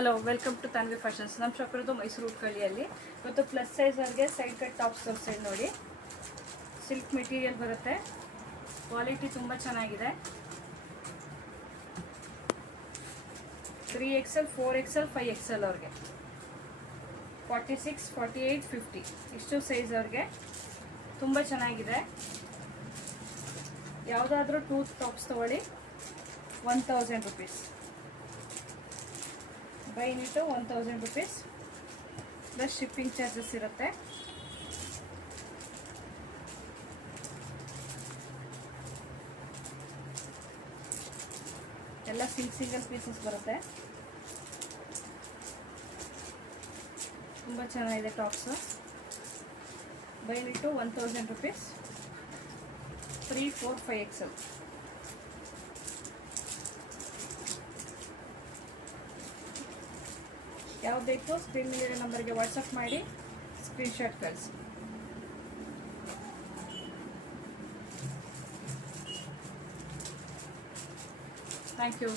Hello, welcome to Tanvi fashions. ನಮ್ಮ shop ಇರೋದು ಮೈಸೂರು ಉಟ್ಕಳ್ಳಿಯಲ್ಲಿ. ಇವತ್ತು ಪ್ಲಸ್ ಸೈಜ್ ಅವ್ರಿಗೆ ಸೈಡ್ ಕಟ್ ಟಾಪ್ಸ್ ತೋರಿಸ್ತೀನಿ ನೋಡಿ. ಸಿಲ್ಕ್ ಮೆಟೀರಿಯಲ್ ಬರುತ್ತೆ, ಕ್ವಾಲಿಟಿ ತುಂಬ ಚೆನ್ನಾಗಿದೆ. 3XL, 4XL, 5XL ಅವ್ರಿಗೆ 46, 48, 50 ಇಷ್ಟು ಸೈಜ್ ಅವ್ರಿಗೆ ತುಂಬ ಚೆನ್ನಾಗಿದೆ. ಯಾವುದಾದ್ರೂ 2 ಟಾಪ್ಸ್ ತೊಗೊಳ್ಳಿ, 1000 rupees. By unit 1000 rupees plus shipping charges ಇರುತ್ತೆ. ಎಲ್ಲ ಸಿಂಗಲ್ ಪೀಸಸ್ ಬರುತ್ತೆ. ತುಂಬ ಚೆನ್ನಾಗಿದೆ tops. By unit 1000 rupees. 3, 4, 5XL. ಯಾವ್ದು ಬೇಕು ಸ್ಕ್ರೀನ್ ಮೇಲೆ ನಂಬರ್ಗೆ ವಾಟ್ಸಪ್ ಮಾಡಿ ಸ್ಕ್ರೀನ್ಶಾಟ್ ಕಳಿಸಿ. Thank you.